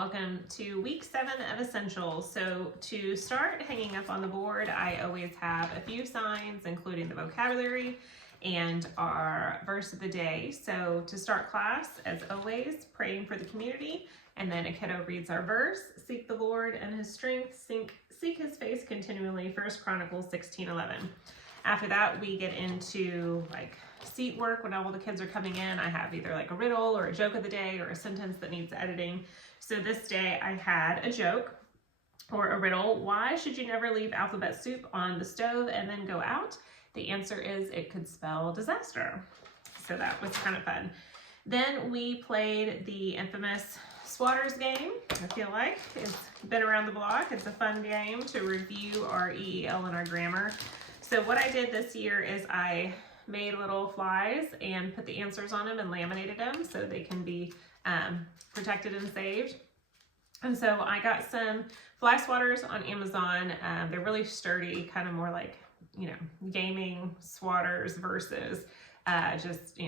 welcome to week 7 of Essentials. So to start hanging up on the board, I always have a few signs, including the vocabulary and our verse of the day. So to start class, as always, praying for the community, and then a kiddo reads our verse, seek the Lord and his strength, seek his face continually, 1 Chronicles 16:11. After that, we get into like seat work. When all the kids are coming in, I have either like a riddle or a joke of the day or a sentence that needs editing. So this day I had a joke or a riddle. Why should you never leave alphabet soup on the stove and then go out? The answer is it could spell disaster. So that was kind of fun. Then we played the infamous Swatters game. I feel like it's been around the block. It's a fun game to review our EEL and our grammar. So what I did this year is I made little flies and put the answers on them and laminated them so they can be protected and saved. And so I got some fly swatters on Amazon. They're really sturdy, kind of more like, gaming swatters versus just,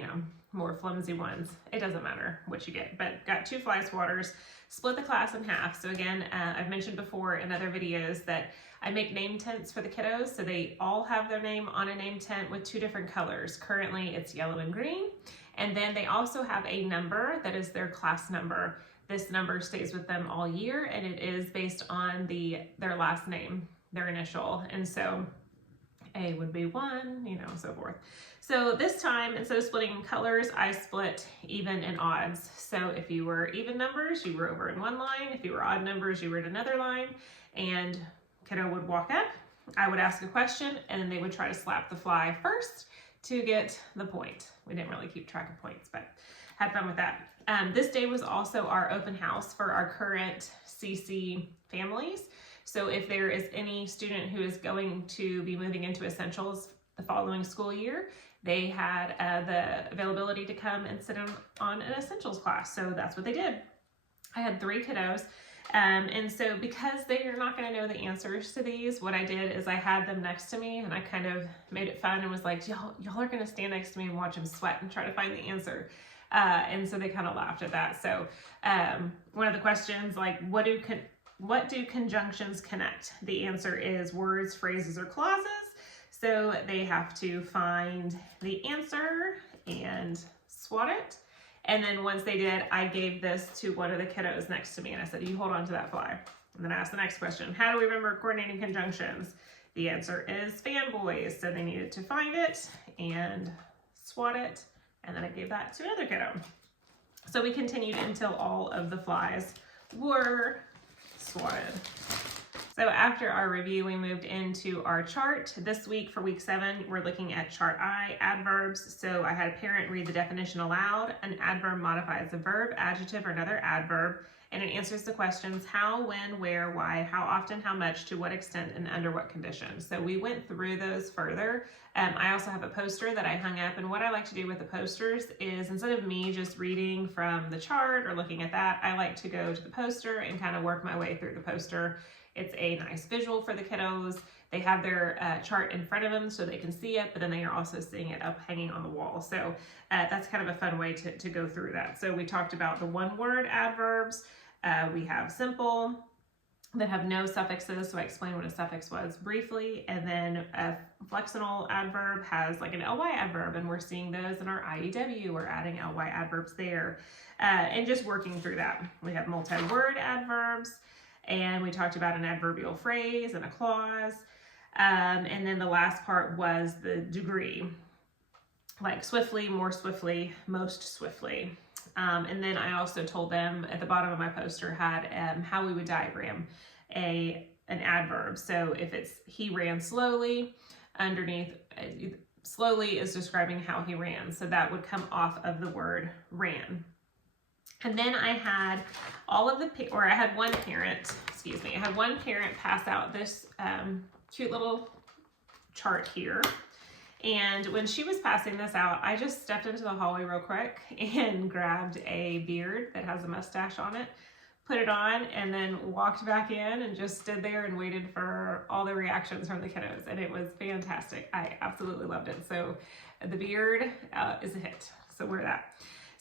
more flimsy ones. It doesn't matter what you get, but got 2 fly swatters, split the class in half. So again, I've mentioned before in other videos that I make name tents for the kiddos, so they all have their name on a name tent with 2 different colors. Currently it's yellow and green, and then they also have a number that is their class number. This number stays with them all year, and it is based on their last name, their initial, and so A would be 1, so forth. So this time, instead of splitting in colors, I split even and odds. So if you were even numbers, you were over in one line. If you were odd numbers, you were in another line. And kiddo would walk up, I would ask a question, and then they would try to slap the fly first to get the point. We didn't really keep track of points, but had fun with that. This day was also our open house for our current CC families. So if there is any student who is going to be moving into Essentials the following school year, they had the availability to come and sit on an Essentials class. So that's what they did. I had 3 kiddos. And so because they're not going to know the answers to these, what I did is I had them next to me and I kind of made it fun and was like, y'all are going to stand next to me and watch them sweat and try to find the answer. And so they kind of laughed at that. So one of the questions, like, what do conjunctions connect? The answer is words, phrases, or clauses. So they have to find the answer and swat it. And then once they did, I gave this to one of the kiddos next to me and I said, you hold on to that fly. And then I asked the next question, how do we remember coordinating conjunctions? The answer is fanboys. So they needed to find it and swat it. And then I gave that to another kiddo. So we continued until all of the flies were swatted. So after our review, we moved into our chart. This week for week 7, we're looking at chart I, adverbs. So I had a parent read the definition aloud. An adverb modifies a verb, adjective, or another adverb, and it answers the questions how, when, where, why, how often, how much, to what extent, and under what conditions. So we went through those further. I also have a poster that I hung up, and what I like to do with the posters is instead of me just reading from the chart or looking at that, I like to go to the poster and kind of work my way through the poster. It's a nice visual for the kiddos. They have their chart in front of them so they can see it, but then they are also seeing it up hanging on the wall. So that's kind of a fun way to go through that. So we talked about the one-word adverbs. We have simple that have no suffixes, so I explained what a suffix was briefly. And then a flexional adverb has like an ly adverb, and we're seeing those in our IEW. We're adding ly adverbs there and just working through that. We have multi-word adverbs. And we talked about an adverbial phrase and a clause. And then the last part was the degree, like swiftly, more swiftly, most swiftly. And then I also told them at the bottom of my poster had how we would diagram an adverb. So if it's he ran slowly, underneath slowly is describing how he ran. So that would come off of the word ran. And then I had I had one parent pass out this cute little chart here. And when she was passing this out, I just stepped into the hallway real quick and grabbed a beard that has a mustache on it, put it on, and then walked back in and just stood there and waited for all the reactions from the kiddos. And it was fantastic. I absolutely loved it. So the beard is a hit. So wear that.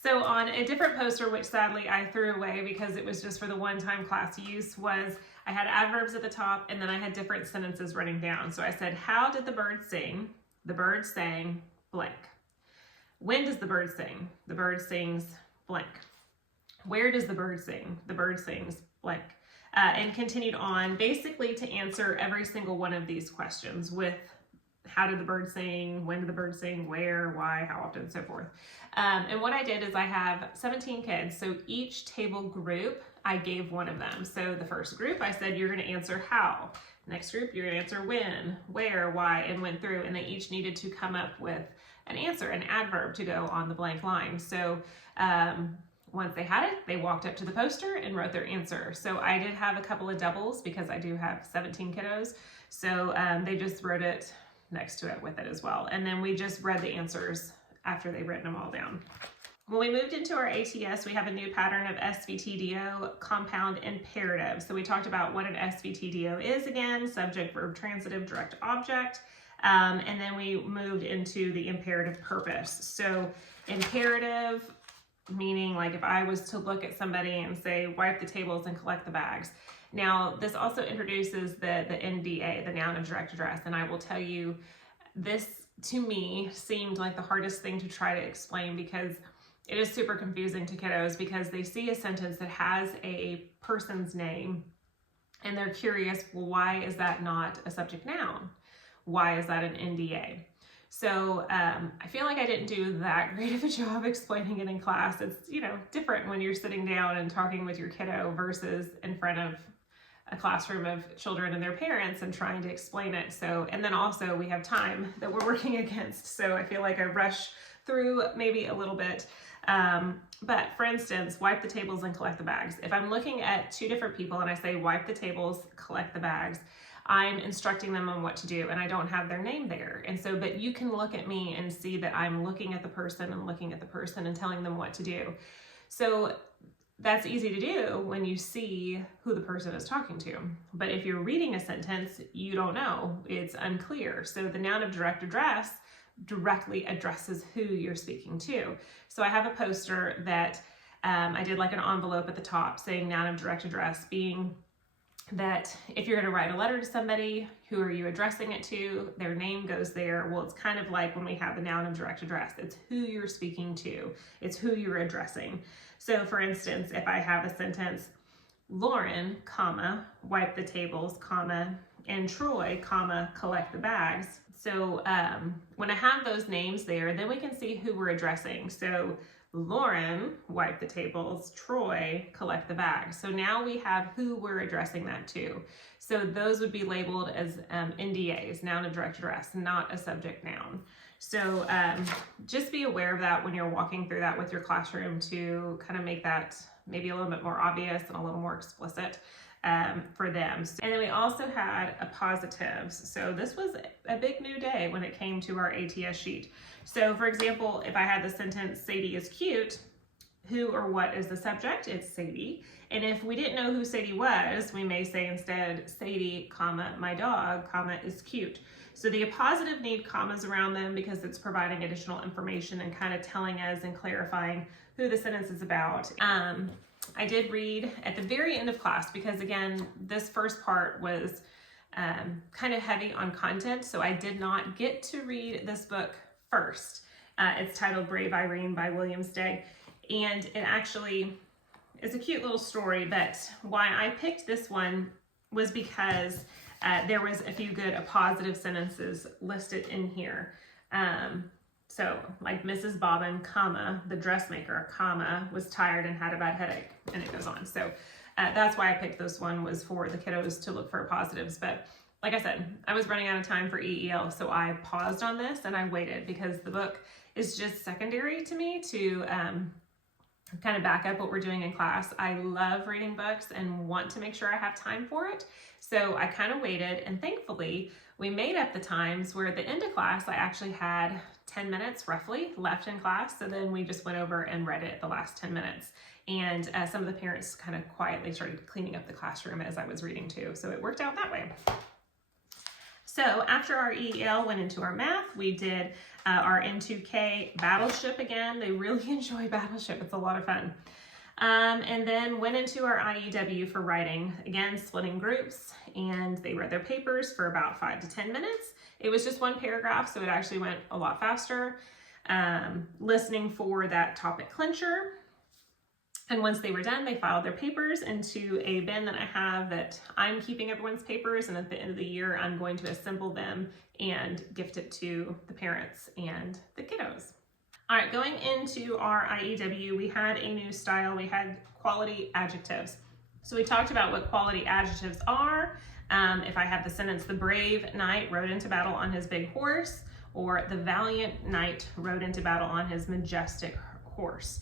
So on a different poster, which sadly I threw away because it was just for the one-time class use, was I had adverbs at the top and then I had different sentences running down. So I said, how did the bird sing? The bird sang blank. When does the bird sing? The bird sings blank. Where does the bird sing? The bird sings blank. And continued on basically to answer every single one of these questions with how did the bird sing, when did the bird sing, where, why, how often, and so forth. And what I did is I have 17 kids, so each table group, I gave one of them. So the first group, I said, you're gonna answer how. Next group, you're gonna answer when, where, why, and went through, and they each needed to come up with an answer, an adverb to go on the blank line. So once they had it, they walked up to the poster and wrote their answer. So I did have a couple of doubles because I do have 17 kiddos. So they just wrote it next to it with it as well. And then we just read the answers after they've written them all down. When we moved into our ATS, we have a new pattern of SVTDO, compound imperative. So we talked about what an SVTDO is again, subject, verb, transitive, direct object. And then we moved into the imperative purpose. So imperative, meaning like if I was to look at somebody and say, wipe the tables and collect the bags. Now, this also introduces the NDA, the noun of direct address, and I will tell you, this to me seemed like the hardest thing to try to explain because it is super confusing to kiddos because they see a sentence that has a person's name and they're curious, well, why is that not a subject noun? Why is that an NDA? So I feel like I didn't do that great of a job explaining it in class. It's, different when you're sitting down and talking with your kiddo versus in front of a classroom of children and their parents and trying to explain it. So, and then also we have time that we're working against. So I feel like I rush through maybe a little bit. But for instance, wipe the tables and collect the bags. If I'm looking at two different people and I say wipe the tables, collect the bags, I'm instructing them on what to do and I don't have their name there. And so, but you can look at me and see that I'm looking at the person and looking at the person and telling them what to do. So that's easy to do when you see who the person is talking to. But if you're reading a sentence, you don't know. It's unclear. So the noun of direct address directly addresses who you're speaking to. So I have a poster that I did like an envelope at the top saying noun of direct address, being that if you're going to write a letter to somebody, who are you addressing it to? Their name goes there. Well, it's kind of like when we have the noun of direct address. It's who you're speaking to. It's who you're addressing. So for instance, if I have a sentence, Lauren, comma, wipe the tables, comma, and Troy, comma, collect the bags. So when I have those names there, then we can see who we're addressing. So Lauren, wipe the tables, Troy, collect the bags. So now we have who we're addressing that to. So those would be labeled as NDAs, noun of direct address, not a subject noun. So just be aware of that when you're walking through that with your classroom to kind of make that maybe a little bit more obvious and a little more explicit for them. And then we also had appositives. So this was a big new day when it came to our ATS sheet. So for example, if I had the sentence, Sadie is cute, who or what is the subject? It's Sadie. And if we didn't know who Sadie was, we may say instead, Sadie, comma, my dog, comma, is cute. So the appositive need commas around them because it's providing additional information and kind of telling us and clarifying who the sentence is about. I did read at the very end of class because again, this first part was kind of heavy on content. So I did not get to read this book first. It's titled Brave Irene by William Stegg. And it actually is a cute little story, but why I picked this one was because there was a few good appositive sentences listed in here. So like Mrs. Bobbin, comma, the dressmaker, comma, was tired and had a bad headache, and it goes on. So that's why I picked this one, was for the kiddos to look for positives. But like I said, I was running out of time for EEL, so I paused on this and I waited because the book is just secondary to me to kind of back up what we're doing in class. I love reading books and want to make sure I have time for it. So I kind of waited, and thankfully we made up the times where at the end of class, I actually had 10 minutes roughly left in class. So then we just went over and read it the last 10 minutes. And some of the parents kind of quietly started cleaning up the classroom as I was reading too. So it worked out that way. So after our EEL went into our math, we did our N2K Battleship again. They really enjoy Battleship. It's a lot of fun. And then went into our IEW for writing, again, splitting groups, and they read their papers for about 5 to 10 minutes. It was just one paragraph, so it actually went a lot faster. Listening for that topic clincher. And once they were done, they filed their papers into a bin that I have that I'm keeping everyone's papers, and at the end of the year, I'm going to assemble them and gift it to the parents and the kiddos. All right, going into our IEW, we had a new style. We had quality adjectives. So we talked about what quality adjectives are. If I have the sentence, the brave knight rode into battle on his big horse, or the valiant knight rode into battle on his majestic horse.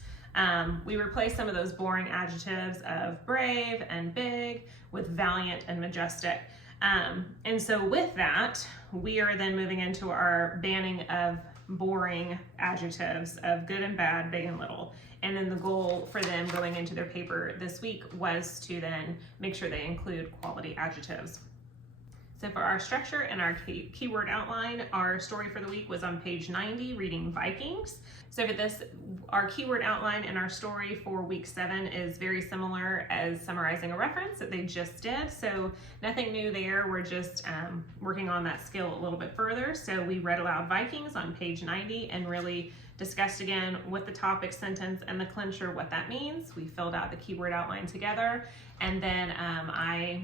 We replaced some of those boring adjectives of brave and big with valiant and majestic. And so with that, we are then moving into our banning of boring adjectives of good and bad, big and little. And then the goal for them going into their paper this week was to then make sure they include quality adjectives. So for our structure and our keyword outline, our story for the week was on page 90, reading Vikings. So for this, our keyword outline and our story for week 7 is very similar as summarizing a reference that they just did. So nothing new there. We're just working on that skill a little bit further. So we read aloud Vikings on page 90 and really discussed again with the topic, sentence, and the clincher what that means. We filled out the keyword outline together, and then I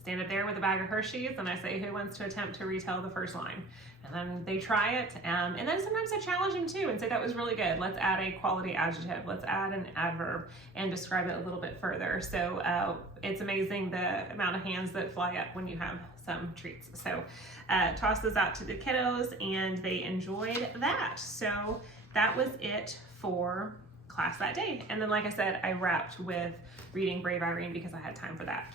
stand up there with a bag of Hershey's and I say, who wants to attempt to retell the first line? And then they try it. And then sometimes I challenge them too and say, that was really good. Let's add a quality adjective. Let's add an adverb and describe it a little bit further. So it's amazing the amount of hands that fly up when you have some treats. So toss those out to the kiddos and they enjoyed that. So that was it for class that day. And then, like I said, I wrapped with reading Brave Irene because I had time for that.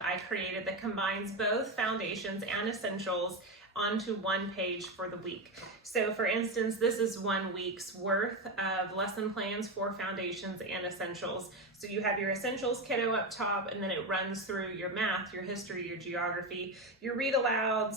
I created that combines both foundations and essentials onto one page for the week. So for instance, this is 1 week's worth of lesson plans for foundations and essentials. So you have your essentials kiddo up top, and then it runs through your math, your history, your geography, your read alouds,